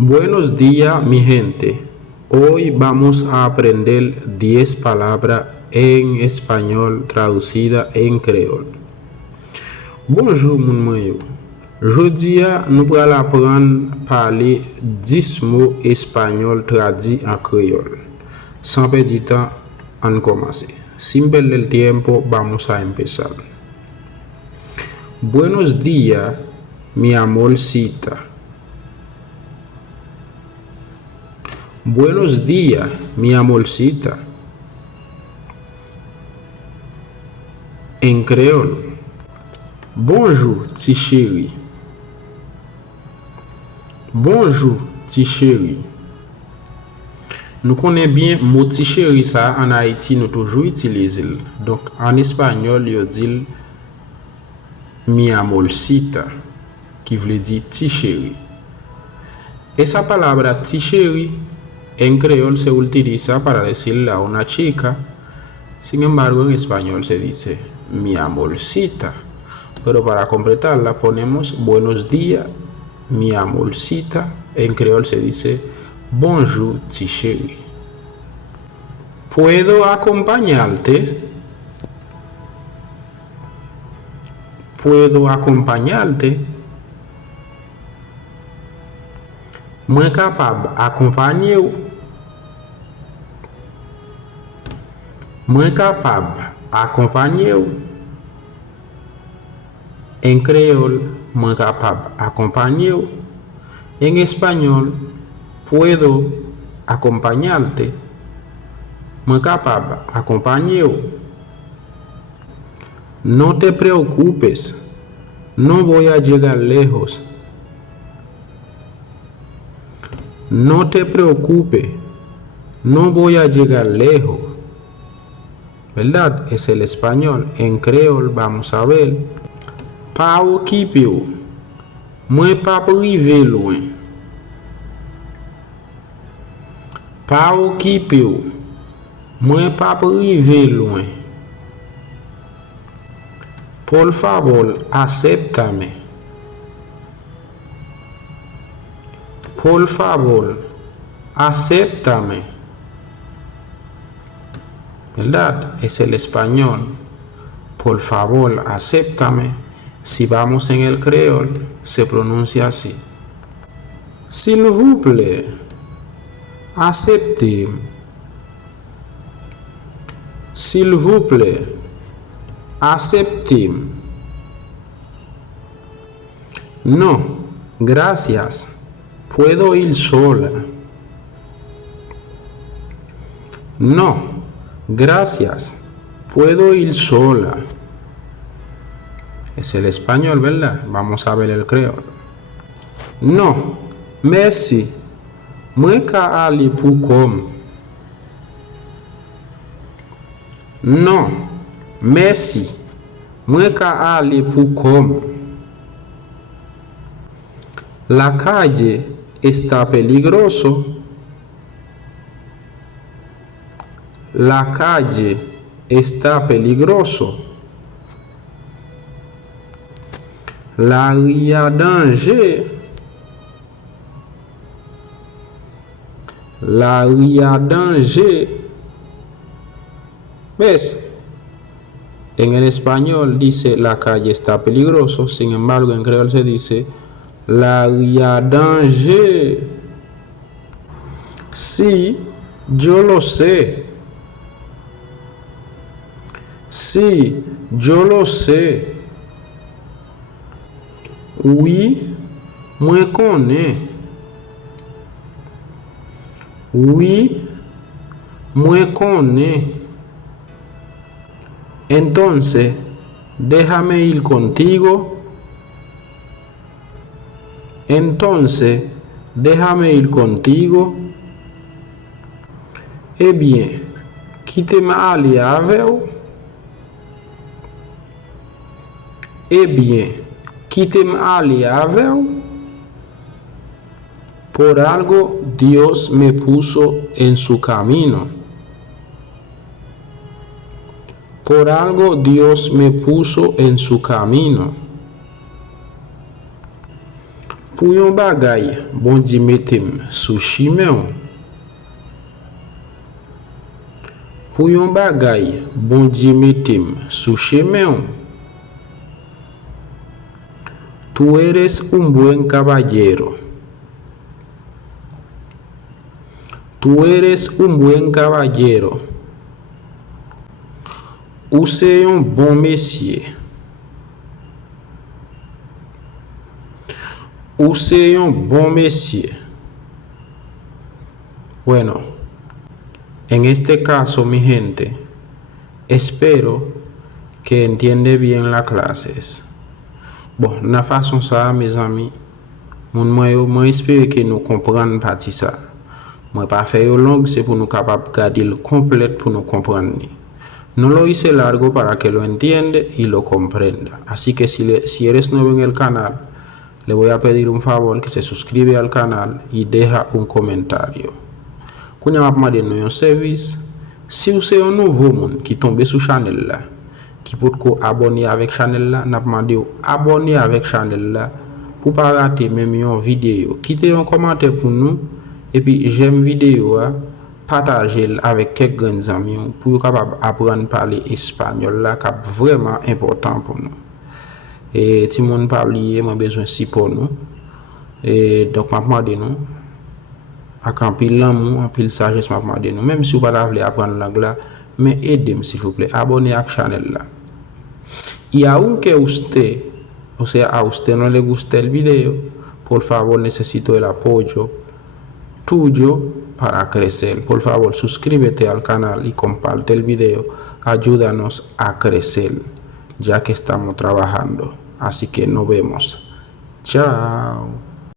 Buenos días, mi gente. Hoy vamos a aprender 10 palabras en español traducidas en creol. Bonjour, mon moyo. Aujourd'hui, nous allons apprendre à parler 10 mots espagnols traduits en créole. Sans perdre de temps, on commence. Sin perder el tiempo, vamos a empezar. Buenos días, mi amorcita. Buenos días, mi amorcita. En créole. Bonjour, ti chéri. Bonjour, ti chéri. Nous connaissons bien mot ti chéri ça en Haïti nous toujours utilisons. Donc en espagnol yo dit mi amorcita qui veut dire ti chéri. Esa palabra ti chéri en creol se utiliza para decirle a una chica, sin embargo en español se dice mi amorcita, pero para completarla ponemos buenos días, mi amorcita, en creol se dice bonjour ti chéri. ¿Puedo acompañarte? ¿Puedo acompañarte? Mwen capable accompagner ou? Mwen capable accompagner ou? En créole, mwen capable accompagner ou? En espagnol, puedo acompañarte. Mwen capable accompagner ou? No te preocupes, no voy a llegar lejos. No te preocupes, no voy a llegar lejos. ¿Verdad? Es el español. En creol vamos a ver. Pa okipe ou, mwen pa prive loin. Pa okipe ou, mwen pa prive loin. Por favor, acéptame. Por favor, acéptame. ¿Verdad? Es el español. Por favor, acéptame. Si vamos en el creol, se pronuncia así. S'il vous plaît, acceptez. S'il vous plaît, acceptez. No, gracias. Puedo ir sola. No, gracias. Puedo ir sola. Es el español, ¿verdad? Vamos a ver el creol. No, merci. Mwen ka ali pou kom. No, merci. Mwen ka ali pou kom. La calle está peligroso. La calle está peligroso. La rue a danger. La rue a danger. ¿Ves? En el español dice la calle está peligroso, sin embargo en creol se dice la rue a danger. Sí, yo lo sé. Sí, yo lo sé. Oui, mwen connais. Oui, mwen connais. Entonces, déjame ir contigo. Entonces, déjame ir contigo. Eh bien, quittez-moi aller avec vous. Eh bien, quittez-moi aller avec vous. Por algo Dios me puso en su camino. Por algo Dios me puso en su camino. Pou yon bagay, bon di metem sou chime ou. Pou yon bagay, bon di metem sou chime ou. Tu eres un buen caballero. Tu eres un buen caballero. Ou se yon bon monsieur. Ou se yon bon monsieur. Bueno, en este caso, mi gente, espero que entiende bien las clases. Bon, na façon ça, mes amis, moi espère que nous comprenons partie ça. Moi pas faire yo long, c'est pour nous capable garder le complet pour nous comprendre. No lo hice largo para que lo entienda y lo comprenda. Así que si eres nuevo en el canal, le voy a pedir un favor que se suscribe al canal y deja un comentario. Kounya m'a demandé nous un service. Si vous êtes un nouveau monde qui tombe sur channel là, qui peut abonner avec channel là, n'a demandé abonner avec channel là pour pas rater même une vidéo. Quittez un commentaire pour nous et puis j'aime vidéo partager avec quelques grands amis pour capable apprendre à parler espagnol là qui est vraiment important pour nous. Et si mon pas oublier, moi besoin si pour nous. Et donc m'a demandé nous avec un pile l'amour, un pile sagesse m'a demandé nous même si vous pas voulez apprendre l'anglais, mais aidez-moi s'il vous plaît, abonnez à la chaîne là. Y aunque usted, o sea, a usted no le guste el video, por favor necesito el apoyo tuyo para crecer. Por favor, suscríbete al canal y comparte el video. Ayúdanos a crecer, ya que estamos trabajando. Así que nos vemos. Chao.